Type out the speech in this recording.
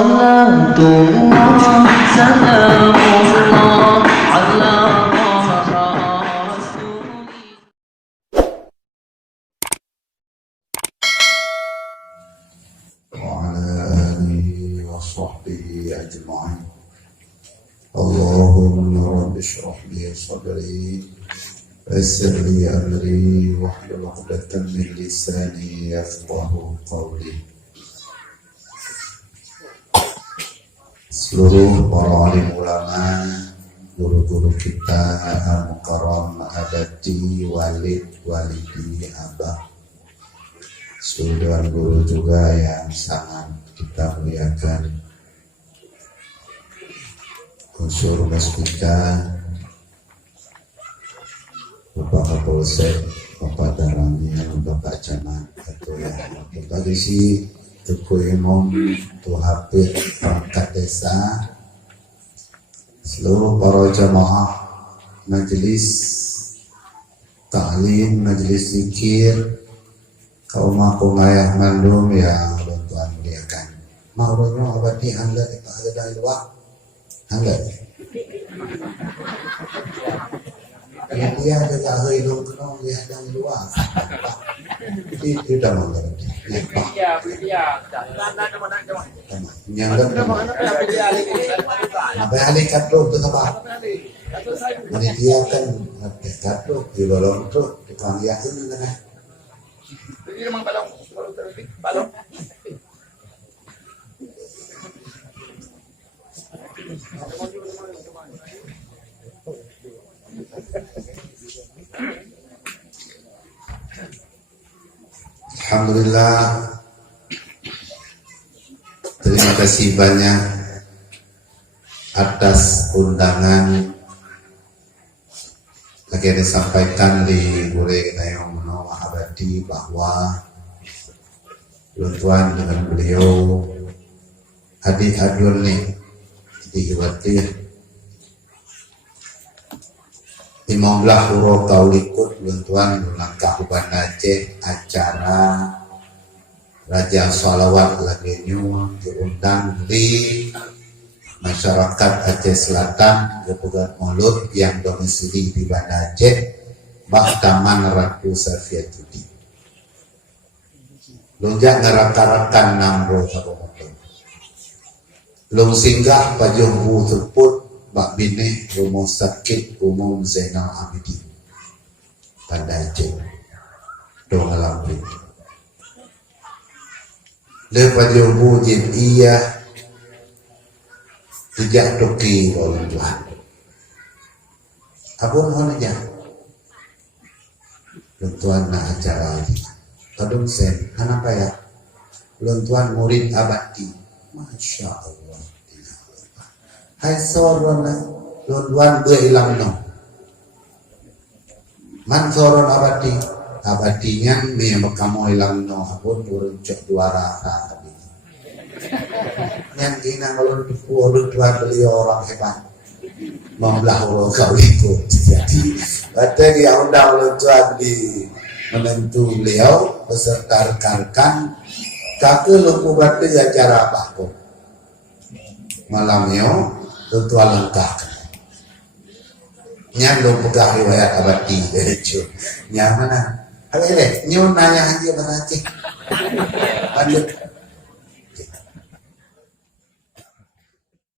Salatullah salamullah ala rasulillah. Wa ala alihi wa sahbihi ajma'in. Allahumma rabbi shrah li sadri wa yassir li amri wahlul 'uqdatam min lisani yafqahu qawli. Seluruh para alim ulama, guru-guru kita, al-mukarram, abadi, walid, walidi, abah, seluruh guru juga yang sangat kita muliakan, unsur Mesbika, Bapak Kapolsek, Bapak Daramian, Bapak Camat, atau yang berbagai si Tuku Imam, Tuhapit, perangkat desa, seluruh para jamaah, majelis ta'lim, majelis zikir, kaum aku ngayah mandum yang Tuhan muliakan. Mauronya abadi hangga kita ada dari luar, hangga. Ya dia ada lahir hidung kenong dia ada di luar. Itu dah mangga. Nyangga. Apa yang kadro tu apa? Ini dia kan kadro di lorong tu tukang yakin kan. Jadi memang balong terbit balong. Alhamdulillah, terima kasih banyak atas undangan lagi disampaikan di Gure Nayong Menawah Abadi bahwa Tuan dengan beliau adik adul nih dihiwati 15 huro kaulikut Tuan langkah uban Aceh acara Raja Salawat lagi diundang di masyarakat Aceh Selatan Kepugan Mulut yang domisili di Banda Aceh Baktaman Ratu Safiatudi lunjak ngeraka-rakan nambro kabupaten lung singgah pajumbu terput Bak Bine Rumah Sakit Umum Zainal Abidin Banda Aceh Dong Alamri lepas jumbu jin iya tidak toki oleh Tuhan abun honanya Tuan nak acara lagi kadung sen kenapa ya Tuan murid abadi Masya Allah hai soron Tuan behilang no man soron abadinya memang kamu hilang no abun beruncuk duara rata yang kina kalau dipuul Tuhan beliau orang hebat membelah orang kau ikut jadi ada yang undang Tuhan di menentu beliau beserta rekan-rekan kakek lupu batu acara apa kok malamnya Tuhan lengkap nyang lu pegang riwayat abadi nyang mana apa ini nyun nanya aja beracik lanjut